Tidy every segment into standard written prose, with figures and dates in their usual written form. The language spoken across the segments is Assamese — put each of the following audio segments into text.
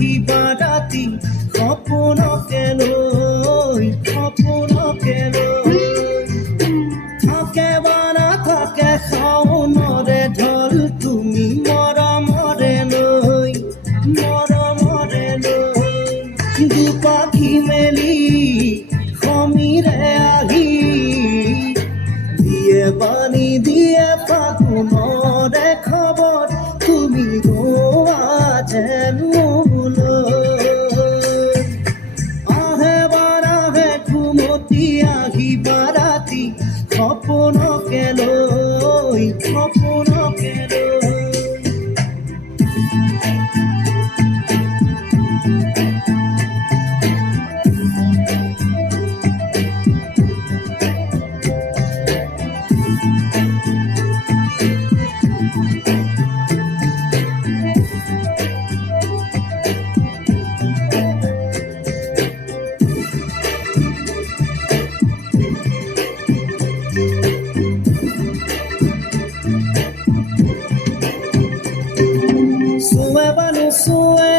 আহিবা ৰাতি সপোনকে লৈ থাকে বা নাথাকে শাওনৰে ঢল তুমি মৰমৰে লৈ দুপাখি মেলি সমীৰে আহি দিয়ে পানী দিয়ে ফাগুনৰে খবৰ তুমি গোৱা যেন মোলৈ আহে বাৰাহে ঘুমতি আহিবা ৰাতি সপোনকে লৈ চুৱে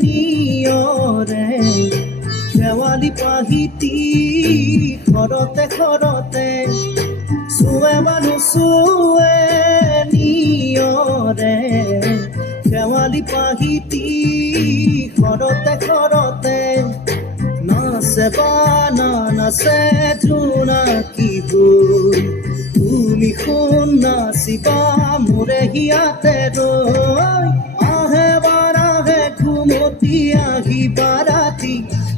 নিয়ৰে শেৱালি পাহিতি ঘৰতে চুৱে নিয়ৰে শেৱালি পাহিতি ঘৰতে নাচে বা নাচে জোনাকী হৈ তুমি শুন নাচিবা মোৰে হিয়াতে ৰৈ আহে বাৰাহে ঘুমতি আহিবা ৰাতি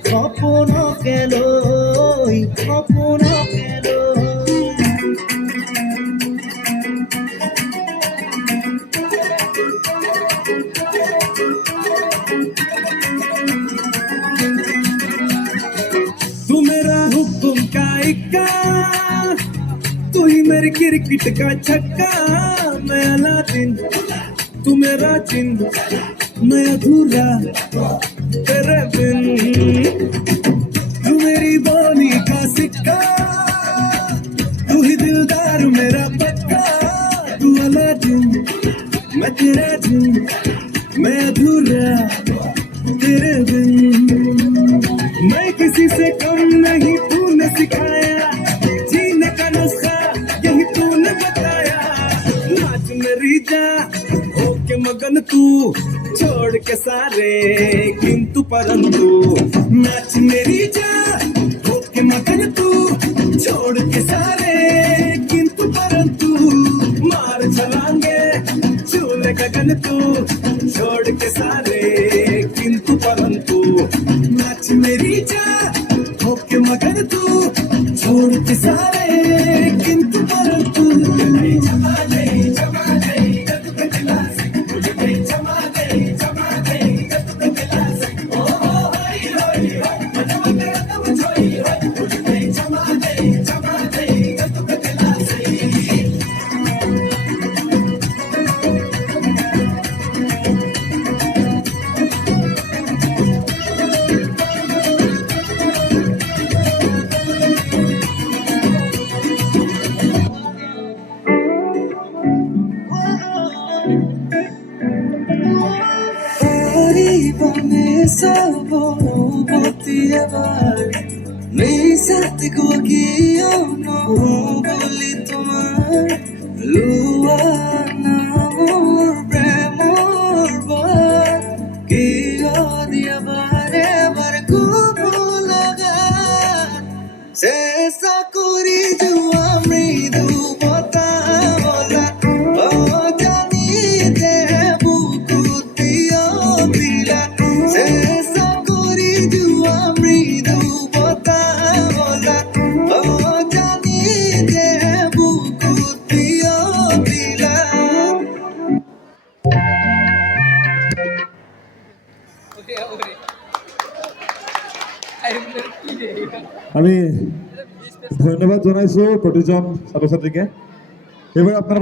সপোনকে লৈ तू मेरा हुक्म का इक्का तू ही मेरी क्रिकेट का छक्का मैं अलादीन तू मेरा चिंद मैं अधूरा तेरे बिन तू मेरी बोली का सिक्का तू ही दिलदार मेरा पक्का तू अलादीन मैं तेरा जिन मैं अधूरा तेरे बिन मैं किसी से कम नहीं तूने सिखाया जीने का नुस्खा यही तूने बताया नाच मेरी जा होके मगन तू छोड़ के सारे किंतु परंतु नाच मेरी जा होके मगन तू छोड़ के सारे किंतु परंतु मार छलांगे झूले गगन तू छोड़ के सारे किंतु परंतु नाच मेरी जा होके मगन तू छोड़ के सारे किंतु परंतु বুলি তোমাৰ লোৱা নামৰ প্ৰেমৰ বাৰ কিয় দিয়া বাৰে ক'ব লগা চেষ্টা কৰি যোৱা মৃদু বতাহ জানি দে বুকুত প্ৰিয় বিলা চেষ্টা কৰি যোৱা মৃদু আমি ধন্যবাদ জনাইছো প্ৰতিজন ছাত্ৰ ছাত্ৰীকে। এইবাৰ আপোনালোকৰ